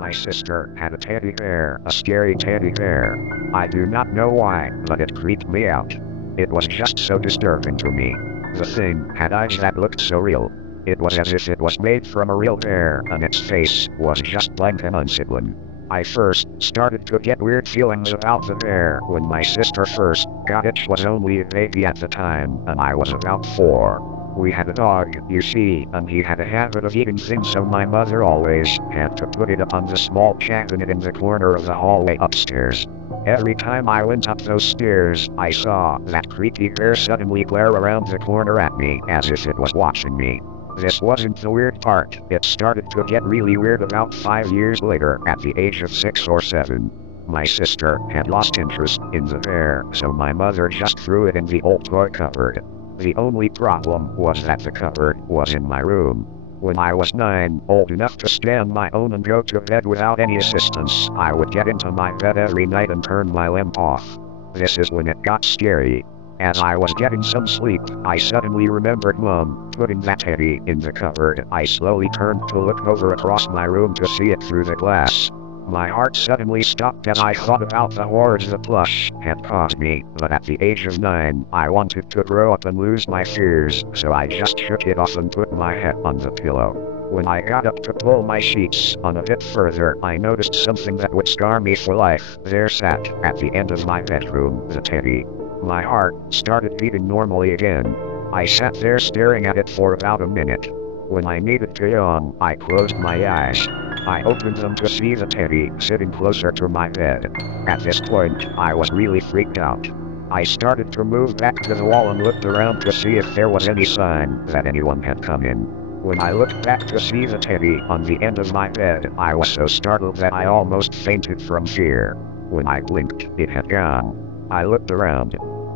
My sister had a teddy bear, a scary teddy bear. I do not know why, but it creeped me out. It was just so disturbing to me. The thing had eyes that looked so real. It was as if it was made from a real bear, and its face was just blank and unsibling. I first started to get weird feelings about the bear when my sister first got it. She was only a baby at the time, and I was about 4. We had a dog, you see, and he had a habit of eating things, so my mother always had to put it up on the small cabinet in the corner of the hallway upstairs. Every time I went up those stairs, I saw that creepy bear suddenly glare around the corner at me as if it was watching me. This wasn't the weird part. It started to get really weird about 5 years later, at the age of 6 or 7. My sister had lost interest in the bear, so my mother just threw it in the old toy cupboard. The only problem was that the cupboard was in my room. When I was 9, old enough to stand my own and go to bed without any assistance, I would get into my bed every night and turn my lamp off. This is when it got scary. As I was getting some sleep, I suddenly remembered Mom putting that teddy in the cupboard. I slowly turned to look over across my room to see it through the glass. My heart suddenly stopped as I thought about the horrors the plush had caused me, but at the age of 9, I wanted to grow up and lose my fears, so I just shook it off and put my head on the pillow. When I got up to pull my sheets on a bit further, I noticed something that would scar me for life. There sat, at the end of my bedroom, the teddy. My heart started beating normally again. I sat there staring at it for about a minute. When I needed to yawn, I closed my eyes. I opened them to see the teddy sitting closer to my bed. At this point, I was really freaked out. I started to move back to the wall and looked around to see if there was any sign that anyone had come in. When I looked back to see the teddy on the end of my bed, I was so startled that I almost fainted from fear. When I blinked, it had gone. I looked around.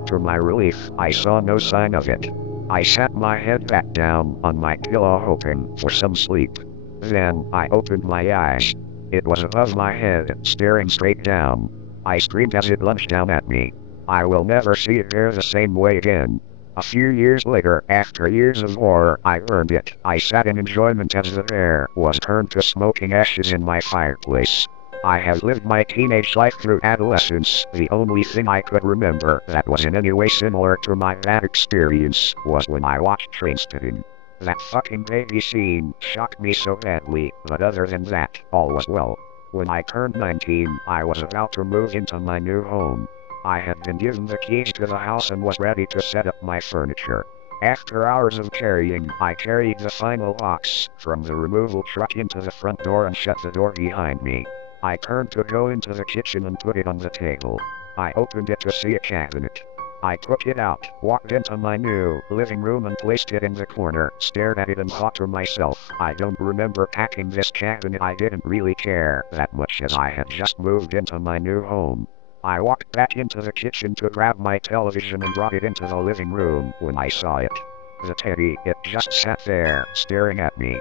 To my relief, I saw no sign of it. I sat my head back down on my pillow hoping for some sleep. Then, I opened my eyes. It was above my head, staring straight down. I screamed as it lunged down at me. I will never see a bear the same way again. A few years later, after years of horror, I burned it. I sat in enjoyment as the bear was turned to smoking ashes in my fireplace. I have lived my teenage life through adolescence. The only thing I could remember that was in any way similar to my bad experience was when I watched Trainspotting. That fucking baby scene shocked me so badly, but other than that, all was well. When I turned 19, I was about to move into my new home. I had been given the keys to the house and was ready to set up my furniture. After hours of carrying, I carried the final box from the removal truck into the front door and shut the door behind me. I turned to go into the kitchen and put it on the table. I opened it to see a cabinet. I took it out, walked into my new living room and placed it in the corner, stared at it and thought to myself, I don't remember packing this cabinet. I didn't really care that much as I had just moved into my new home. I walked back into the kitchen to grab my television and brought it into the living room when I saw it. The teddy, it just sat there, staring at me.